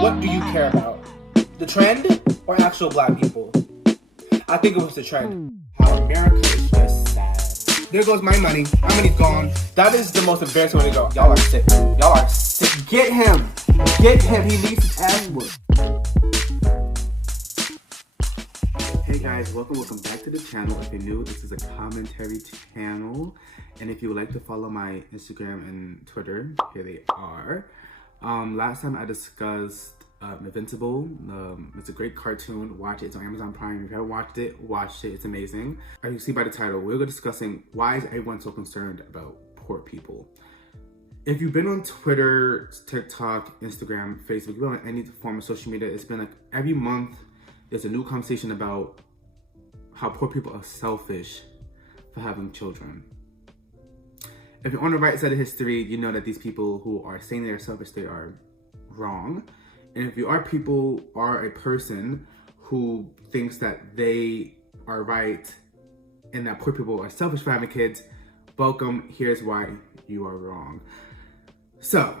What do you care about? The trend or actual black people? I think it was the trend. How America is just sad. There goes my money. My money's gone. That is the most embarrassing way to go. Y'all are sick. Y'all are sick. Get him. Get him. He needs his ass whooped. Hey guys, welcome back to the channel. If you're new, this is a commentary channel. And if you would like to follow my Instagram and Twitter, here they are. Last time I discussed Invincible. It's a great cartoon. Watch it. It's on Amazon Prime. If you haven't watched it, watch it. It's amazing. As you see by the title, we're going to be discussing why is everyone so concerned about poor people. If you've been on Twitter, TikTok, Instagram, Facebook, you've been on any form of social media, it's been like every month there's a new conversation about how poor people are selfish for having children. If you're on the right side of history, you know that these people who are saying they're selfish, they are wrong. And if you are a person who thinks that they are right and that poor people are selfish for having kids, welcome, here's why you are wrong. So,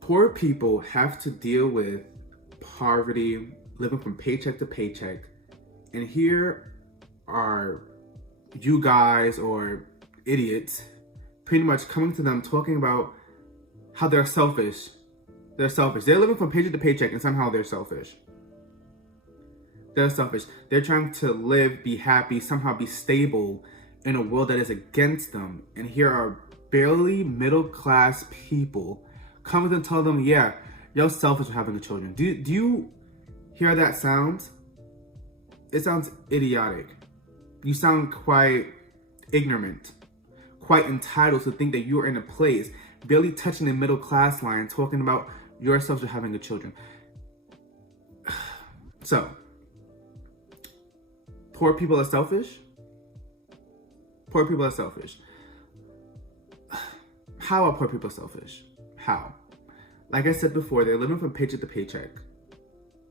poor people have to deal with poverty, living from paycheck to paycheck. And here are you guys or idiots pretty much coming to them talking about how they're selfish. They're selfish. They're living from paycheck to paycheck and somehow they're selfish. They're selfish. They're trying to live, be happy, somehow be stable in a world that is against them. And here are barely middle class people coming to tell them, yeah, you're selfish for having children. Do you hear that sound? It sounds idiotic. You sound quite ignorant, quite entitled to think that you're in a place barely touching the middle class line, talking about yourselves for having children. So, poor people are selfish? Poor people are selfish. How are poor people selfish? How? Like I said before, they're living from paycheck to paycheck.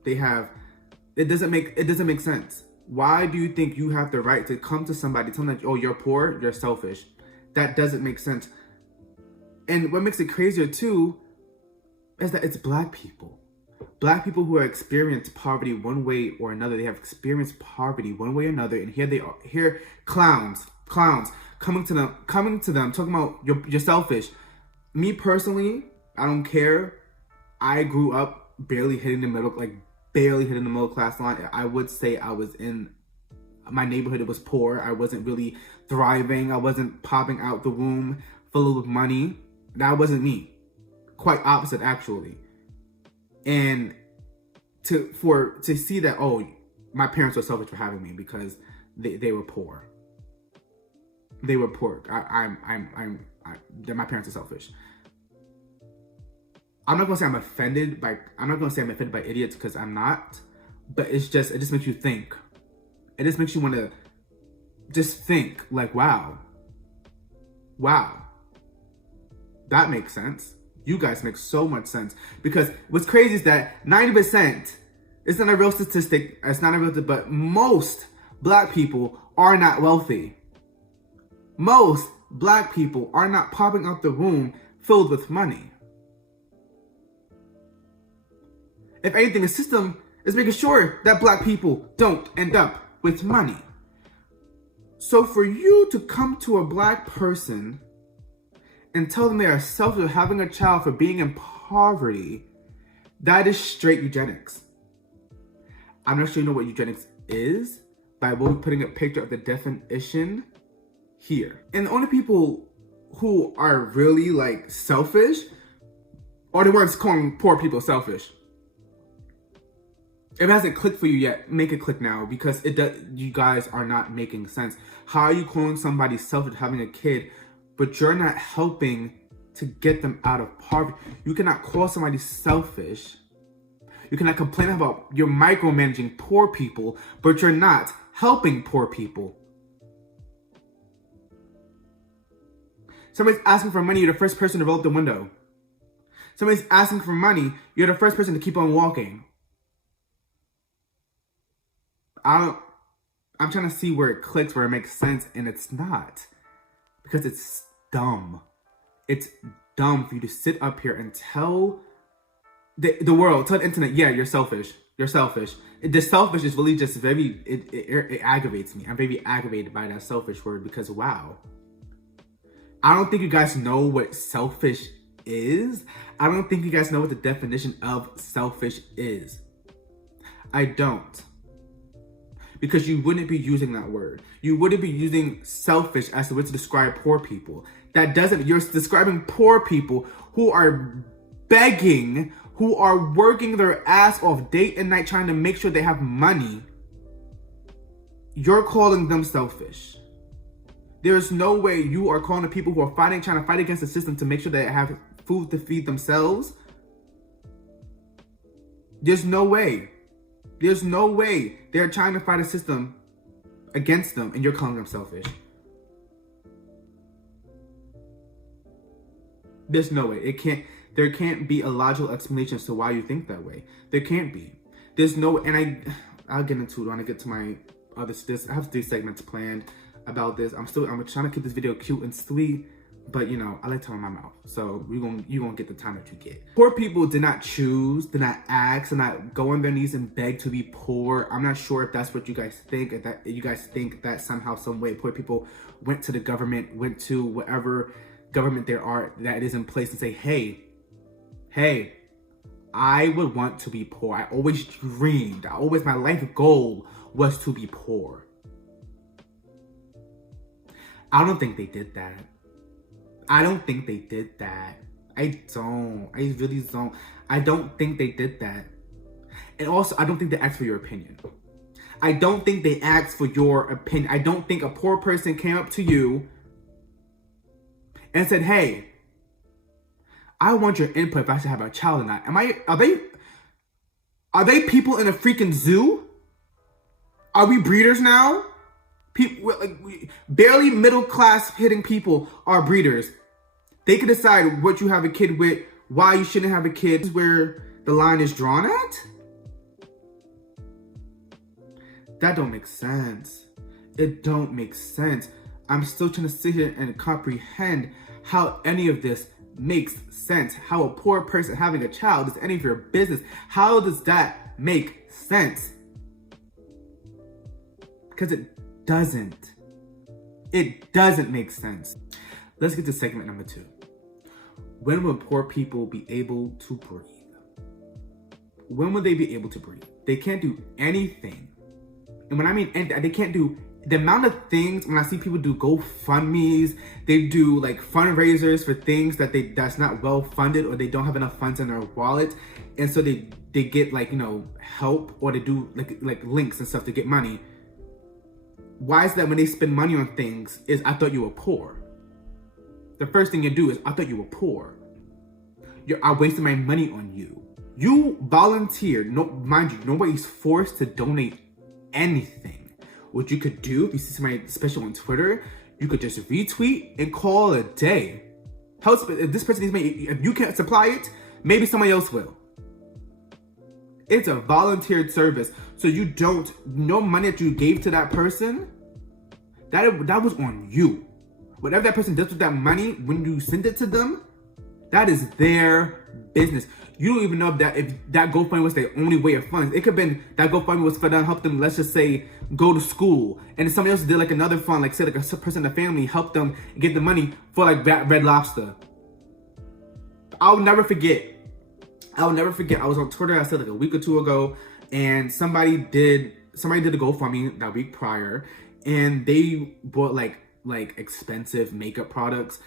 It doesn't make sense. Why do you think you have the right to come to somebody, tell them that, oh, you're poor, you're selfish? That doesn't make sense. And what makes it crazier too is that it's black people. Black people who have experienced poverty one way or another. They have experienced poverty one way or another. And here they are, here clowns coming to them, talking about you're selfish. Me personally, I don't care. I grew up barely hitting the middle class line. I would say I was in my neighborhood. It was poor. I wasn't really thriving. I wasn't popping out the womb full of money. That wasn't me. Quite opposite, actually. And to see that, oh, my parents were selfish for having me because they were poor. They were poor. My parents are selfish. I'm not gonna say I'm offended by idiots because I'm not, but it just makes you think. It just makes you want to just think like, wow, that makes sense. You guys make so much sense because what's crazy is that 90%, it's not a real statistic, but most black people are not wealthy. Most black people are not popping out the womb filled with money. If anything, the system is making sure that black people don't end up with money. So for you to come to a black person and tell them they are selfish for having a child for being in poverty, that is straight eugenics. I'm not sure you know what eugenics is, but I will be putting a picture of the definition here. And the only people who are really like selfish are the ones calling poor people selfish. If it hasn't clicked for you yet, make it click now because you guys are not making sense. How are you calling somebody selfish having a kid, but you're not helping to get them out of poverty? You cannot call somebody selfish. You cannot complain about you're micromanaging poor people, but you're not helping poor people. Somebody's asking for money, you're the first person to roll up the window. Somebody's asking for money, you're the first person to keep on walking. I'm trying to see where it clicks, where it makes sense, and it's not. Because it's dumb. It's dumb for you to sit up here and tell the world, tell the internet, yeah, you're selfish. You're selfish. The selfish is really just very, it aggravates me. I'm very aggravated by that selfish word because, wow. I don't think you guys know what selfish is. I don't think you guys know what the definition of selfish is. I don't. Because you wouldn't be using that word. You wouldn't be using selfish as a way to describe poor people. That doesn't, you're describing poor people who are begging, who are working their ass off day and night trying to make sure they have money. You're calling them selfish. There's no way you are calling the people who are fighting, trying to fight against the system to make sure they have food to feed themselves. There's no way. There's no way they're trying to fight a system against them and you're calling them selfish. There's no way. There can't be a logical explanation as to why you think that way. There can't be. There's no, and I'll get into it when I get to my other, I have 3 segments planned about this. I'm trying to keep this video cute and sweet, but you know, I like to run my mouth. So you're gonna get the time that you get. Poor people did not choose, did not ask, did not go on their knees and beg to be poor. I'm not sure if that's what you guys think, if that you guys think that somehow, some way, poor people went to the government, went to whatever government there are that is in place and say, hey, I would want to be poor. I always dreamed, my life goal was to be poor. I don't think they did that. I don't think they did that. I really don't. I don't think they did that. And also, I don't think they asked for your opinion. I don't think they asked for your opinion. I don't think a poor person came up to you and said, hey, I want your input if I should have a child or not. Are they people in a freaking zoo? Are we breeders now? People, barely middle class hitting people are breeders. They can decide what you have a kid with, why you shouldn't have a kid. This is where the line is drawn at? That don't make sense. It don't make sense. I'm still trying to sit here and comprehend how any of this makes sense. How a poor person having a child is any of your business. How does that make sense? Because it doesn't. It doesn't make sense. Let's get to segment number 2. When will poor people be able to breathe? When will they be able to breathe? They can't do anything. And when I mean anything, they can't do the amount of things. When I see people do GoFundMes, they do like fundraisers for things that's not well funded, or they don't have enough funds in their wallet, and so they get like, you know, help, or they do like links and stuff to get money. Why is that when they spend money on things is, I thought you were poor? The first thing you do is, I thought you were poor. I wasted my money on you. You volunteered. No, mind you, nobody's forced to donate anything. What you could do, if you see somebody special on Twitter, you could just retweet and call it a day. If this person needs money, if you can't supply it, maybe somebody else will. It's a volunteered service. So you don't, no money that you gave to that person, that was on you. Whatever that person does with that money, when you send it to them, that is their business. You don't even know if that GoFundMe was their only way of funds. It could have been that GoFundMe was for them to help them, let's just say, go to school. And somebody else did like another fund, like say like a person in the family helped them get the money for like Red Lobster. I'll never forget. I was on Twitter, I said like a week or 2 ago, and somebody did a GoFundMe that week prior, and they bought like expensive makeup products.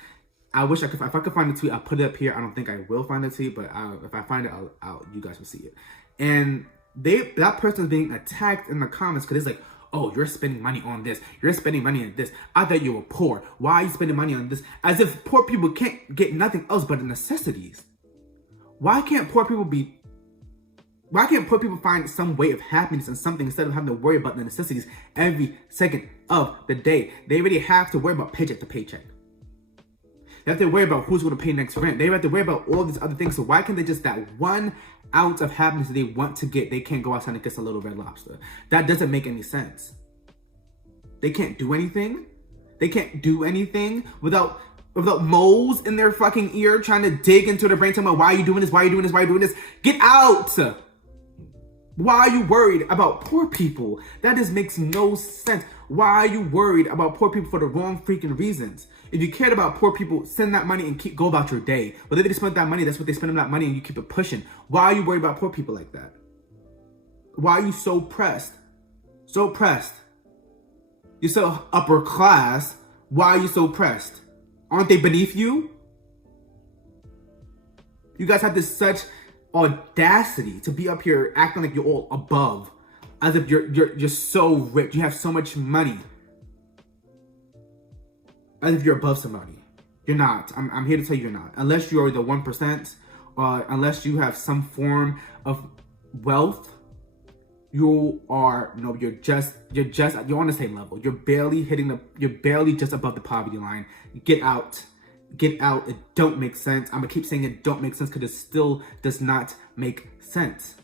I wish if I could find the tweet, I'll put it up here. I don't think I will find the tweet, but if I find it, you guys will see it. And that person is being attacked in the comments because it's like, oh, you're spending money on this. You're spending money on this. I thought you were poor. Why are you spending money on this? As if poor people can't get nothing else but the necessities. Why can't poor people find some way of happiness and something instead of having to worry about the necessities every second of the day? They already have to worry about paycheck to paycheck. They have to worry about who's going to pay next rent. They have to worry about all these other things. So why can't they just, that 1 ounce of happiness that they want to get, they can't go outside and get a little Red Lobster? That doesn't make any sense. They can't do anything. They can't do anything without without moles in their fucking ear trying to dig into their brain, telling them, why are you doing this? Why are you doing this? Why are you doing this? Get out! Why are you worried about poor people? That just makes no sense. Why are you worried about poor people for the wrong freaking reasons? If you cared about poor people, send that money and go about your day. Whether they spend that money, that's what they spend on that money, and you keep it pushing. Why are you worried about poor people like that? Why are you so pressed? So pressed. You're so upper class. Why are you so pressed? Aren't they beneath you? You guys have this such audacity to be up here acting like you're all above, as if you're so rich, you have so much money, as if you're above somebody. You're not. I'm here to tell you you're not, unless you are the 1%, unless you have some form of wealth. You're on the same level. You're barely just above the poverty line. Get out. Get out. It don't make sense. I'm gonna keep saying it don't make sense because it still does not make sense.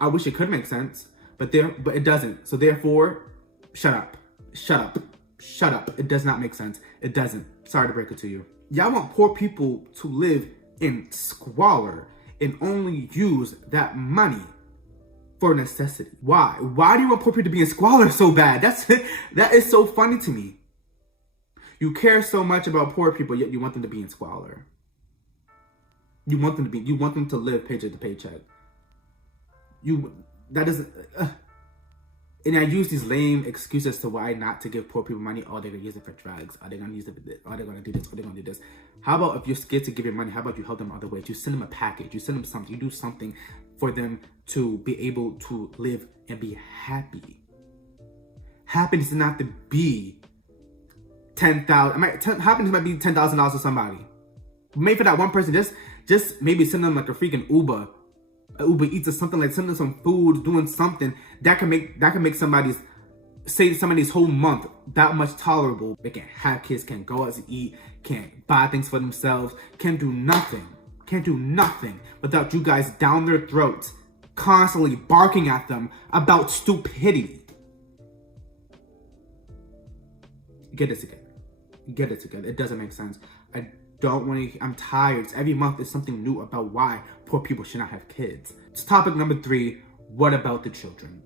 I wish it could make sense, but it doesn't. So therefore, shut up. Shut up. Shut up. It does not make sense. It doesn't. Sorry to break it to you. Y'all want poor people to live in squalor and only use that money for necessity. Why? Why do you want poor people to be in squalor so bad? That is so funny to me. You care so much about poor people, yet you want them to be in squalor. You want them to live paycheck to paycheck. And I use these lame excuses to why not to give poor people money. Oh, they're gonna use it for drugs. Oh, they're gonna use it for this. Oh, they're gonna do this. Oh, they're gonna do this. How about if you're scared to give your money, how about you help them other ways? You send them a package. You send them something. You do something for them to be able to live and be happy. Happiness does not have to be $10,000. Happiness might be $10,000 to somebody. Maybe for that one person, just maybe send them like a freaking Uber Eats or something, like sending some food, doing something that can make somebody's whole month that much tolerable. They can have kids, can go out to eat, can't buy things for themselves, can't do nothing without you guys down their throats, constantly barking at them about stupidity. Get it together. It doesn't make sense. I'm tired. Every month is something new about why poor people should not have kids. It's topic number 3. What about the children?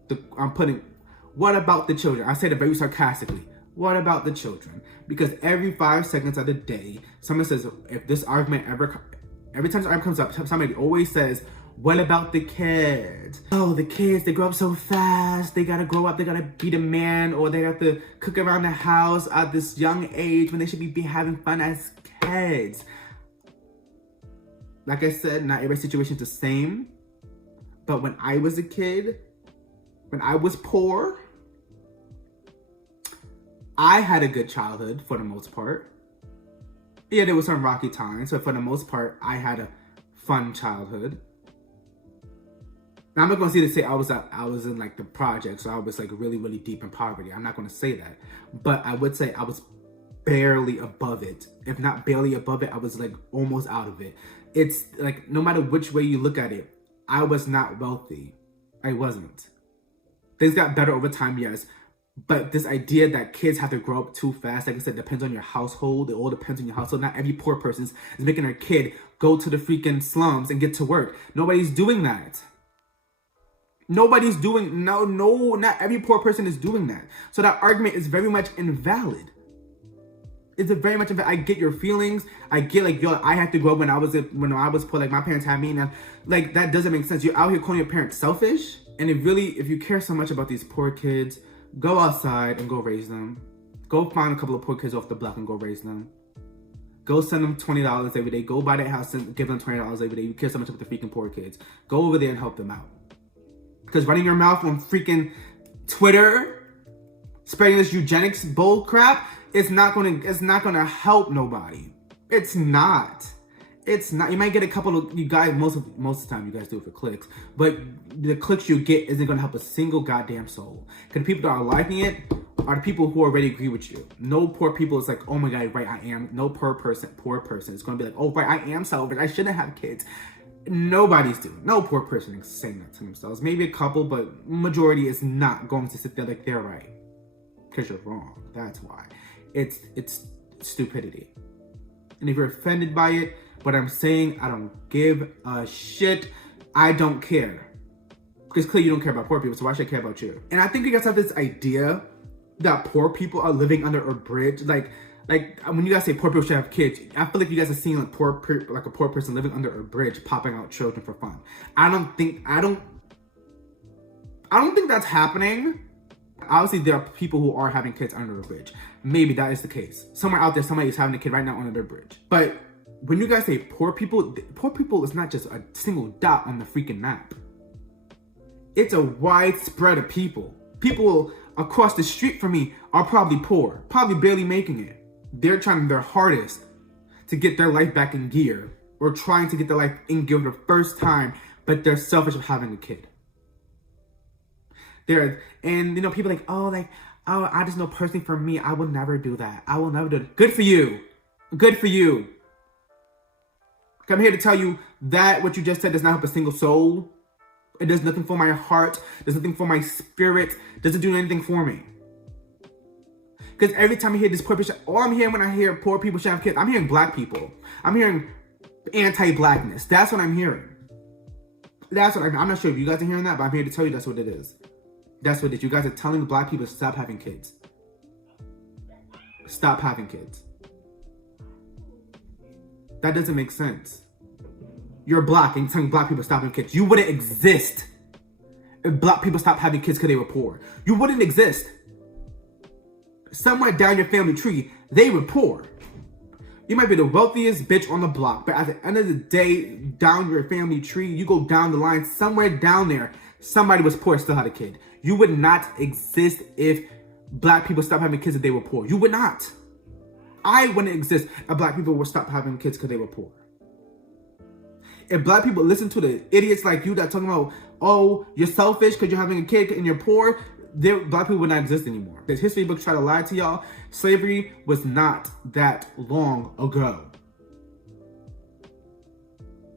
What about the children? I say it very sarcastically. What about the children? Because every 5 seconds of the day, someone says, if this argument every time this argument comes up, somebody always says, what about the kids? Oh, the kids, they grow up so fast. They gotta grow up, they gotta be the man, or they have to cook around the house at this young age when they should be having fun as kids. Like I said, not every situation is the same. But when I was a kid, when I was poor, I had a good childhood for the most part. Yeah, there was some rocky times, but for the most part, I had a fun childhood. Now, I'm not going to say I was in like the project, so I was like really, really deep in poverty. I'm not going to say that. But I would say I was barely above it. If not barely above it, I was like almost out of it. It's like no matter which way you look at it, I was not wealthy. I wasn't. Things got better over time, yes. But this idea that kids have to grow up too fast, like I said, depends on your household. It all depends on your household. Not every poor person is making their kid go to the freaking slums and get to work. Nobody's doing that. Not every poor person is doing that. So that argument is very much invalid. I get your feelings. I get like, yo, I had to grow up when I was poor, like my parents had me. Now, like that doesn't make sense. You're out here calling your parents selfish. And if you care so much about these poor kids, go outside and go raise them. Go find a couple of poor kids off the block and go raise them. Go send them $20 every day. Go buy their house and give them $20 every day. You care so much about the freaking poor kids. Go over there and help them out. Because running your mouth on freaking Twitter, spreading this eugenics bull crap, it's not gonna help nobody. It's not. You might get a couple of, you guys, most of the time you guys do it for clicks, but the clicks you get isn't gonna help a single goddamn soul. Because the people that are liking it are the people who already agree with you. No poor people is like, oh my god, right, I am. No poor person is gonna be like, oh right, I am selfish, I shouldn't have kids. No poor person is saying that to themselves. Maybe a couple, but majority is not going to sit there like they're right. Because you're wrong. That's why. It's stupidity. And if you're offended by it, what I'm saying, I don't give a shit. I don't care. Because clearly you don't care about poor people, so why should I care about you? And I think you guys have this idea that poor people are living under a bridge. Like when you guys say poor people should have kids, I feel like you guys are seeing like a poor person living under a bridge, popping out children for fun. I don't think that's happening. Obviously, there are people who are having kids under a bridge. Maybe that is the case. Somewhere out there, somebody is having a kid right now under their bridge. But when you guys say poor people is not just a single dot on the freaking map. It's a wide spread of people. People across the street from me are probably poor, probably barely making it. They're trying their hardest to get their life back in gear, or trying to get their life in gear for the first time, but they're selfish of having a kid. And people like, oh, I just know personally for me, I will never do that. I will never do it. Good for you. Good for you. I'm here to tell you that what you just said does not help a single soul. It does nothing for my heart, does nothing for my spirit, doesn't do anything for me. Because every time I hear this poor people, all I'm hearing when I hear poor people should have kids, I'm hearing black people. I'm hearing anti-blackness. That's what I'm hearing. I'm not sure if you guys are hearing that, but I'm here to tell you that's what it is. That's what it is. You guys are telling the black people to stop having kids. Stop having kids. That doesn't make sense. You're black and you're telling black people to stop having kids. You wouldn't exist if black people stopped having kids because they were poor. You wouldn't exist. Somewhere down your family tree, they were poor. You might be the wealthiest bitch on the block, but at the end of the day, down your family tree, you go down the line, somewhere down there, somebody was poor and still had a kid. You would not exist if black people stopped having kids if they were poor. You would not. I wouldn't exist if black people would stop having kids because they were poor. If black people listen to the idiots like you that talking about, oh, you're selfish because you're having a kid and you're poor, black people would not exist anymore. This history books try to lie to y'all. Slavery was not that long ago.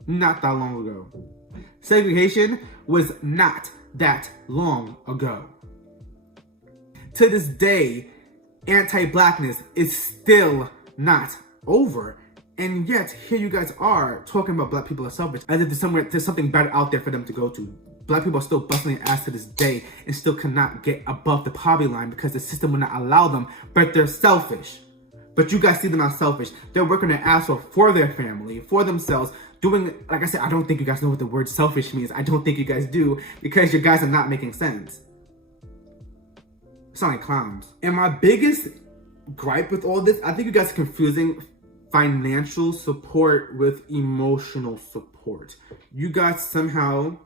Not that long ago. Segregation was not that long ago. To this day, anti-blackness is still not over. And yet, here you guys are talking about black people are selfish, as if there's something better out there for them to go to. Black people are still busting their ass to this day and still cannot get above the poverty line because the system will not allow them, but they're selfish. But you guys see them as selfish. They're working their ass off for their family, for themselves, doing, like I said, I don't think you guys know what the word selfish means. I don't think you guys do, because you guys are not making sense. Sound like clowns. And my biggest gripe with all this, I think you guys are confusing financial support with emotional support. You guys somehow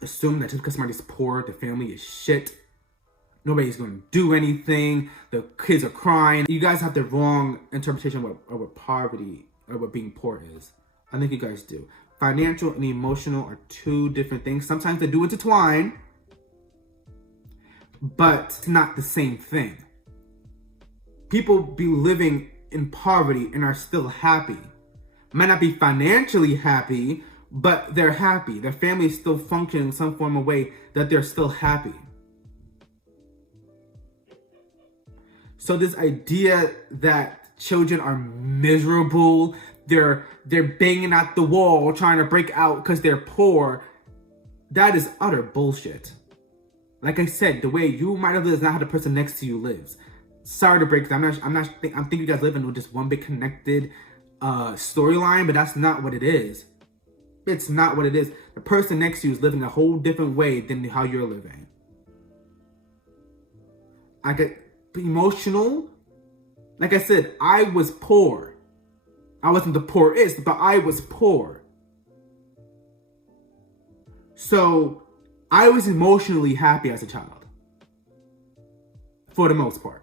assume that just because somebody's poor, the family is shit, nobody's going to do anything, the kids are crying. You guys have the wrong interpretation of what poverty or what being poor is. I think you guys do. Financial and emotional are two different things. Sometimes they do intertwine, but it's not the same thing. People be living in poverty and are still happy. Might not be financially happy, but they're happy. Their family is still functioning in some form of way that they're still happy. So this idea that children are miserable, they're banging at the wall trying to break out because they're poor, that is utter bullshit. Like I said, the way you might have lived is not how the person next to you lives. Sorry to break that. I'm thinking you guys live in just one big connected storyline, but that's not what it is. It's not what it is. The person next to you is living a whole different way than how you're living. I get emotional. Like I said, I was poor. I wasn't the poorest, but I was poor. So I was emotionally happy as a child. For the most part.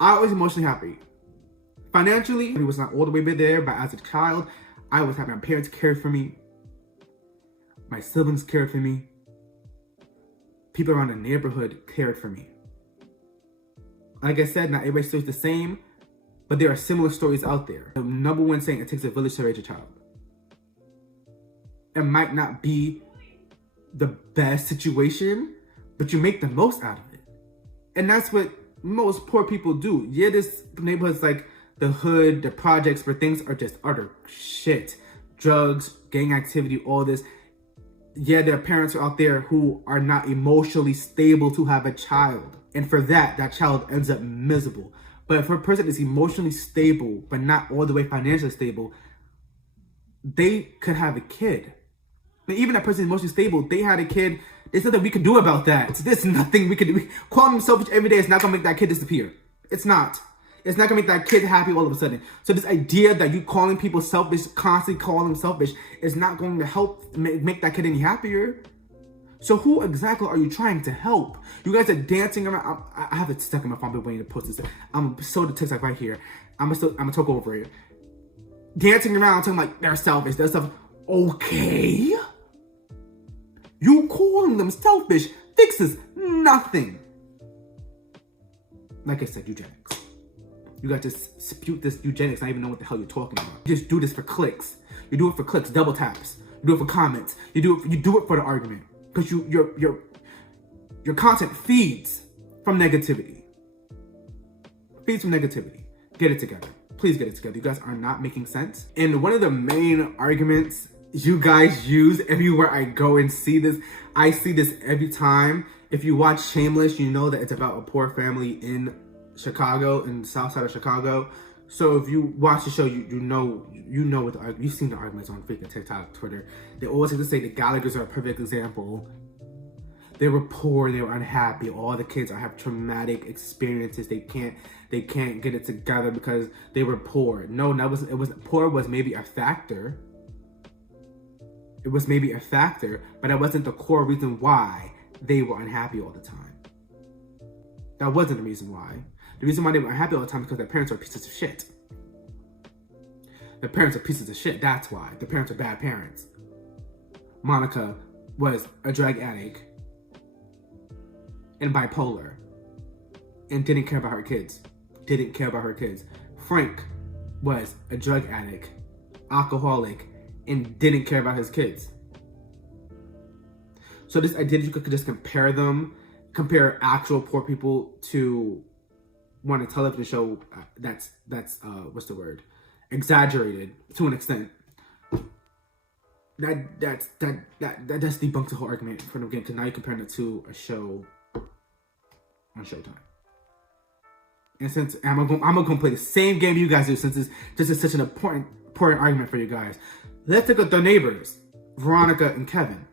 I was emotionally happy. Financially, it was not all the way there, but as a child, I was happy. My parents cared for me. My siblings cared for me. People around the neighborhood cared for me. Like I said, not everybody's story is the same, but there are similar stories out there. The number one saying, it takes a village to raise a child. It might not be the best situation, but you make the most out of it. And that's what most poor people do. Yeah, this neighborhood's like the hood, the projects where things are just utter shit. Drugs, gang activity, all this. Yeah, there are parents out there who are not emotionally stable to have a child. And for that child ends up miserable. But if a person is emotionally stable, but not all the way financially stable, they could have a kid. But even that person is emotionally stable, they had a kid, there's nothing we can do about that. There's nothing we can do. Calling them selfish every day is not going to make that kid disappear. It's not. It's not going to make that kid happy all of a sudden. So this idea that you calling people selfish, constantly calling them selfish, is not going to help make that kid any happier. So who exactly are you trying to help? You guys are dancing around. I have it stuck in my phone. I've been waiting to post this. I'm so the TikTok right here. I'm gonna talk over it. Dancing around talking like they're selfish. They're selfish. Okay. You calling them selfish fixes nothing. Like I said, eugenics. You guys just spewed this eugenics, not even know what the hell you're talking about. You just do this for clicks. You do it for clicks, double taps. You do it for comments. You do it for the argument. Because your content feeds from negativity. Feeds from negativity. Get it together. Please get it together. You guys are not making sense. And one of the main arguments you guys use everywhere I go and see this, I see this every time. If you watch Shameless, you know that it's about a poor family in Chicago, in the south side of Chicago. So if you watch the show, you know what the you've seen the arguments on freaking TikTok, Twitter. They always like to say the Gallaghers are a perfect example. They were poor, they were unhappy. All the kids have traumatic experiences. They can't get it together because they were poor. No, that wasn't. It was poor was maybe a factor. It was maybe a factor, but that wasn't the core reason why they were unhappy all the time. That wasn't the reason why. The reason why they were unhappy all the time is because their parents are pieces of shit. Their parents are pieces of shit, that's why. Their parents are bad parents. Monica was a drug addict and bipolar and didn't care about her kids. Didn't care about her kids. Frank was a drug addict, alcoholic, and didn't care about his kids. So this idea that you could just compare them, compare actual poor people to one a television show that's what's the word? Exaggerated to an extent. That debunks the whole argument from the beginning, because now you're comparing it to a show on Showtime. And since I'm gonna play the same game you guys do, since this is such an important argument for you guys. Let's look at the neighbors, Veronica and Kevin.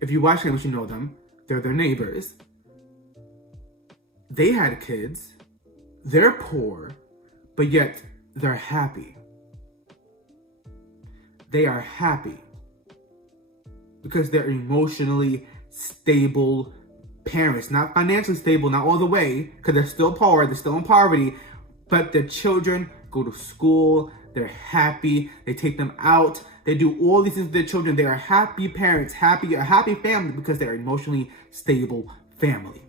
If you watch them, you know them. They're their neighbors. They had kids. They're poor, but yet they're happy. They are happy because they're emotionally stable parents. Not financially stable, not all the way, because they're still poor, they're still in poverty, but their children go to school, they're happy, they take them out, they do all these things with their children. They are happy parents, a happy family because they're emotionally stable family.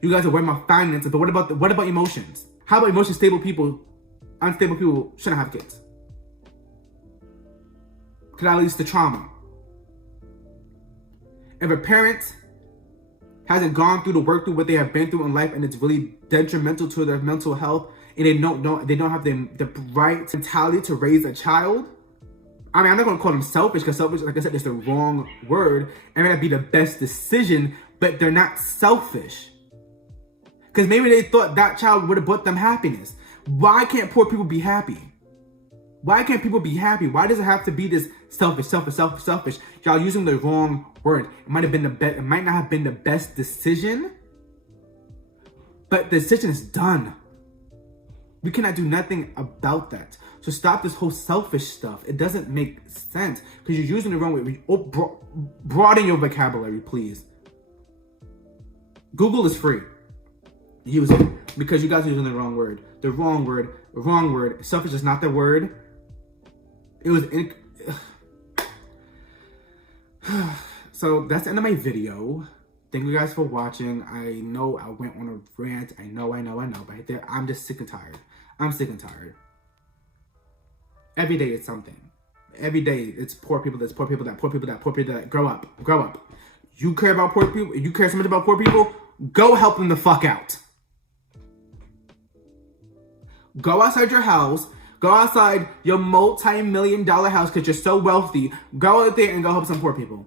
You guys are worried about finances, but what about emotions? How about emotionally stable people, unstable people shouldn't have kids? Because that leads to trauma. If a parent hasn't gone through what they have been through in life, and it's really detrimental to their mental health, and they don't have the right mentality to raise a child. I mean, I'm not going to call them selfish, because selfish, like I said, is the wrong word. It may not be the best decision, but they're not selfish. Because maybe they thought that child would have brought them happiness. Why can't poor people be happy? Why can't people be happy? Why does it have to be this selfish? Y'all using the wrong word. It might not have been the best decision, but the decision is done. We cannot do nothing about that. So stop this whole selfish stuff. It doesn't make sense because you're using the wrong way. Broaden your vocabulary, please. Google is free. Use it, because you guys are using the wrong word. The wrong word. Selfish is not the word. It was So that's the end of my video. Thank you guys for watching. I know I went on a rant. I know. But I'm just sick and tired. I'm sick and tired. Every day it's something. Every day it's poor people, poor people that. Grow up. You care about poor people? You care so much about poor people? Go help them the fuck out. Go outside your house. Go outside your multi-million-dollar house because you're so wealthy. Go out there and go help some poor people.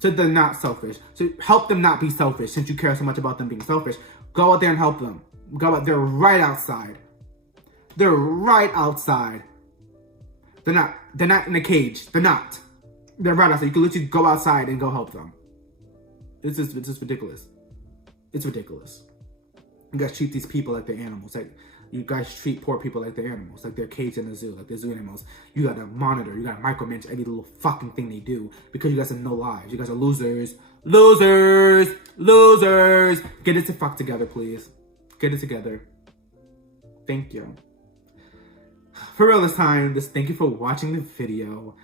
So they're not selfish. So help them not be selfish since you care so much about them being selfish. Go out there and help them. Go out. They're right outside. They're right outside. They're not in a cage. They're not. They're right outside. You can literally go outside and go help them. It's just ridiculous. It's ridiculous. You guys treat these people like they're animals. Like, you guys treat poor people like they're animals. Like they're caged in a zoo. Like they're zoo animals. You gotta monitor. You gotta micromanage every little fucking thing they do. Because you guys have no lives. You guys are losers. Losers! Losers! Get it to fuck together, please. Get it together. Thank you. For real this time, thank you for watching the video.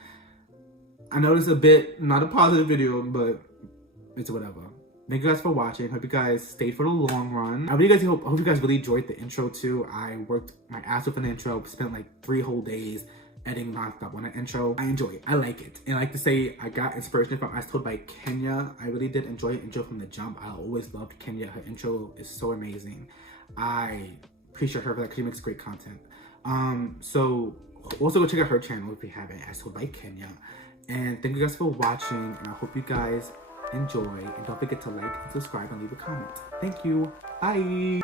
I know this is a bit, not a positive video, but it's whatever. Thank you guys for watching. Hope you guys stayed for the long run. I hope you guys really enjoyed the intro too. I worked my ass off an intro, spent like 3 whole days editing nonstop on an intro. I enjoy it. I like it. And I like to say I got inspiration from As Told by Kenya. I really did enjoy it. Intro from the jump. I always loved Kenya. Her intro is so amazing. I appreciate her for that because she makes great content. So also go check out her channel if you haven't, As Told by Kenya. And thank you guys for watching, and I hope you guys enjoy, and don't forget to like and subscribe and leave a comment. Thank you. Bye.